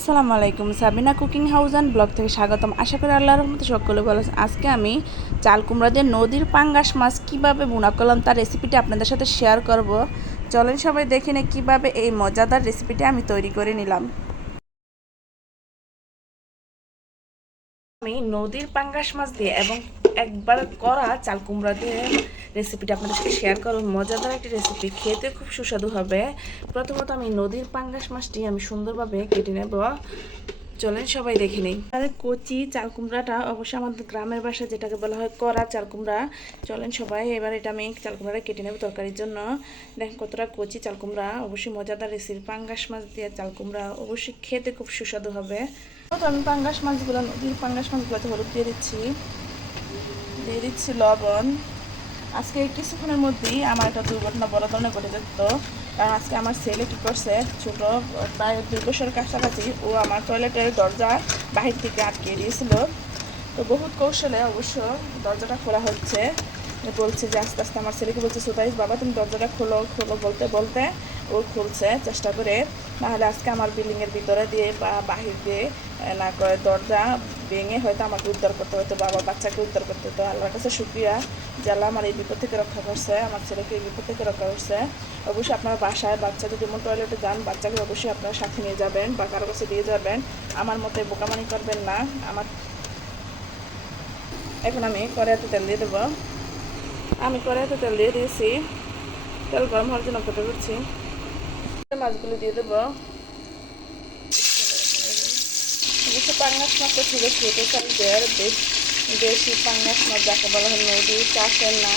আসসালামু আলাইকুম, Sabina cooking house and blog থেকে স্বাগতম। আশা করি আল্লাহর রহমতে সকলে ভালো আজকে আমি চাল কুমড়া দিয়ে নদীর পাঙ্গাস মাছ কীভাবে বুনা করলাম তার রেসিপিটি আপনাদের সাথে শেয়ার করব। চলেন সবাই দেখে নে কীভাবে এই মজাদার রেসিপিটি আমি তৈরি করে নিলাম। আমি নদীর পাঙ্গাস মাছ দিয়ে এবং একবার করা চাল কুমড়া দিয়ে রেসিপিটা আপনাদের সাথে শেয়ার করব। মজাদার একটি রেসিপি খেতে খুব সুস্বাদু হবে। প্রথমত আমি নদীর পাঙ্গাস মাছটি আমি সুন্দরভাবে কেটে নেব। চলেন সবাই দেখে নিই। আমাদের কচি চাল কুমড়াটা অবশ্যই আমাদের গ্রামের বাসায় যেটাকে বলা হয় করা চাল কুমড়া। চলেন সবাই, এবার এটা আমি চাল কুমড়াটা কেটে নেব তরকারির জন্য। দেখেন কতটা কচি চাল কুমড়া, অবশ্যই মজাদার রেসিপি পাঙ্গাস মাছ দিয়ে চাল কুমড়া, অবশ্যই খেতে খুব সুস্বাদু হবে। তো আমি পাঙ্গাস মাছগুলো, নদীর পাঙ্গাস মাছগুলোতে হলুদ দিয়ে দিচ্ছি। দিয়ে দিচ্ছি লবণ। আজকে কিছুক্ষণের মধ্যেই আমার একটা দুর্ঘটনা বড় ধরনের ঘটে যেত। কারণ আজকে আমার ছেলে কী করছে ছোটো, প্রায় দুই বছরের কাছাকাছি। ও আমার টয়লেটের দরজা বাহির থেকে আটকে দিয়েছিল। তো বহুত কৌশলে অবশ্য দরজাটা খোলা হচ্ছে। বলছে যে আস্তে আস্তে আমার ছেলেকে বলছে সুতারিস বাবা, তুমি দরজাটা খোলো খোলো বলতে বলতে। ও খুলছে চেষ্টা করে। নাহলে আজকে আমার বিল্ডিংয়ের ভিতরে দিয়ে বা বাহির দিয়ে না করে দরজা ভেঙে হয়তো আমাকে উদ্ধার করতে হতো, বাবা বাচ্চাকে উদ্ধার করতে হতো। আল্লাহর কাছে শুক্রিয়া যে আল্লাহ আমার এই বিপদ থেকে রক্ষা করছে, আমার ছেলেকে এই বিপদ থেকে রক্ষা করছে। অবশ্যই আপনার বাসায় বাচ্চা যদি মন টয়লেটে যান, বাচ্চাকে অবশ্যই আপনার সাথে নিয়ে যাবেন বা কারও কাছে দিয়ে যাবেন। আমার মতে বোকামানি করবেন না। আমার এখন আমি কড়াইতে তেল দিয়ে দেবো। আমি কড়াইতে তেল দিয়ে দিয়েছি। তেল গরম হওয়ার জন্য অপেক্ষা করছি। মাছগুলো দিয়ে দেবো। অবশ্য পাঙ্গাস মাছটা ছিল ছোট সাইজের বেশ, বেশি পাঙ্গাস মাছ যাকে বলা হয় নদী চাষের না।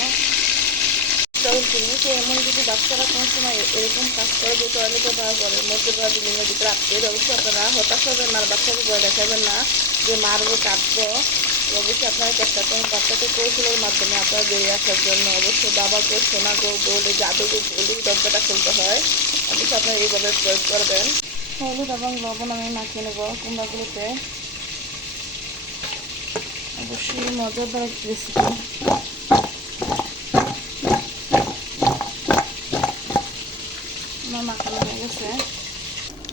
এমন যদি বাচ্চারা কোনো সময় এরকম কাজ করে যে টয়লেটে বা ঘরের মধ্যে বা বিল্ডিংয়ের ভিতরে আটকে অবশ্যই আপনারা হতাশ হবেন না বাচ্চাকে ভয় দেখাবেন না যে মারবো, কাটবো। অবশ্যই আপনারা চেষ্টা করুন। বাচ্চাকে কৌশলের মাধ্যমে আপনারা বেরিয়ে আসার জন্য অবশ্যই বাবাকে সোনা গো বলে জাদু গো বলেই দরজাটা খুলতে হয়। অবশ্যই আপনারা এইভাবে প্রয়োগ করবেন। হলুদ এবং লবণ আমি মাখিয়ে নেব কুমড়াগুলোতে। অবশ্যই মজাদার রেসিপি আমার মাখানো হয়ে গেছে।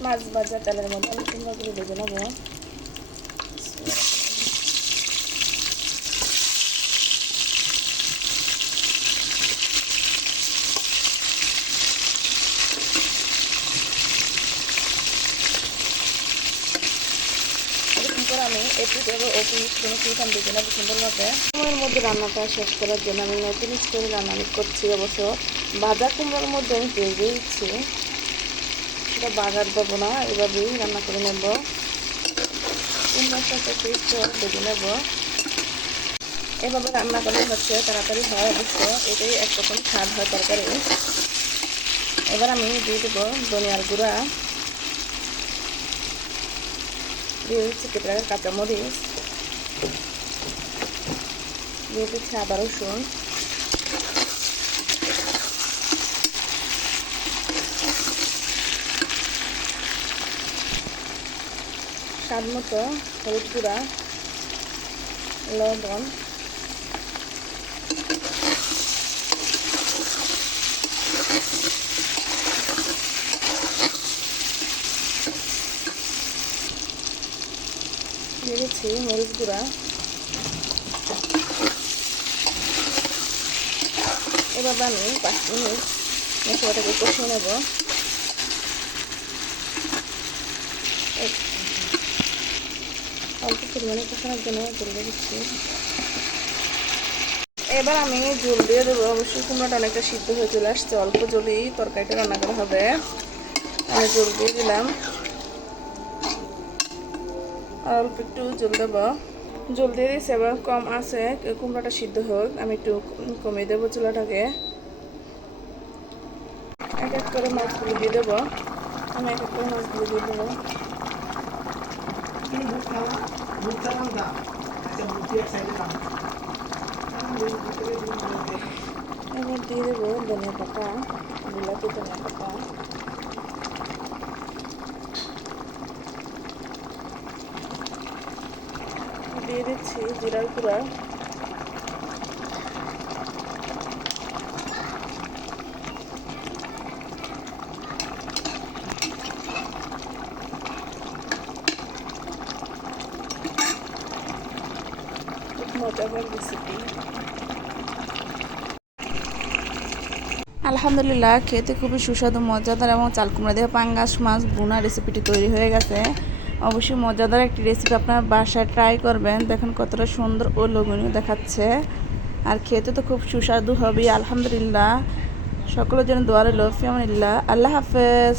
মাছ ভাজা তেলের মধ্যে আমি কুমড়াগুলো ভেজে নেব। এরকম করে আমি এপিট এবং ওপিট কোনো আমি দেখে নেব সুন্দরভাবে সময়ের মধ্যে রান্নাটা শেষ করার জন্য আমি নতুন স্টোরে রান্না করছি অবশ্য। ভাজা কুমড়োর মধ্যে আমি ভেজে দিচ্ছি সেটা বাগার দেবো না, এভাবেই রান্না করে নেব। কুমড়োর সাথে নেব। এভাবে রান্না করলে হচ্ছে তাড়াতাড়ি হয়, অবশ্য এটাই একরকম স্বাদ হয় তরকারি। এবার আমি দিয়ে দেবো ধনিয়ার গুঁড়া। দিয়ে দিচ্ছি কেটে রাখা কাঁচামরিচ। দিয়ে দিচ্ছি আদা রসুন। স্বাদ মতো হলুদ গুঁড়া লবণ। দিয়ে দিচ্ছি মরিচ গুঁড়া। এভাবে আমি পাঁচ মিনিট মশলাটাকে কষিয়ে নেব। অল্প পরিমাণে কষানোর জন্য জল দিচ্ছি। এবার আমি জল দিয়ে দেবো। অবশ্যই কুমড়োটা অনেকটা সিদ্ধ হয়ে চলে আসছে। অল্প জলেই তরকারিটা রান্না করা হবে। আমি জল দিয়ে দিলাম। অল্প একটু জল দেবো জল দিয়ে দিয়েছি এবার কম আছে কুমড়াটা সিদ্ধ হোক আমি একটু কমিয়ে দেবো চুলাটাকে এক এক করে মাছগুলো দিয়ে দেবো। আমি এক এক করে মাছগুলো দিয়ে দেবো। এবার দিয়ে দেবো ধনিয়া পাতা বিলাতি ধনিয়া পাতা। দিয়ে দিচ্ছি জিরার গুঁড়া। আলহামদুলিল্লাহ, খেতে খুবই সুস্বাদু, মজাদার এবং চালকুমড়া দিয়ে পাঙ্গাস মাছ বোনা রেসিপিটি তৈরি হয়ে গেছে। অবশ্যই মজাদার একটি রেসিপি আপনার বাসায় ট্রাই করবেন। দেখেন কতটা সুন্দর ও লোগনীয় দেখাচ্ছে। আর খেতে তো খুব সুস্বাদু হবে আলহামদুলিল্লাহ। সকলের জন্য দোয়ারে লোফিয়ামিল্লাহ আল্লাহ হাফেজ।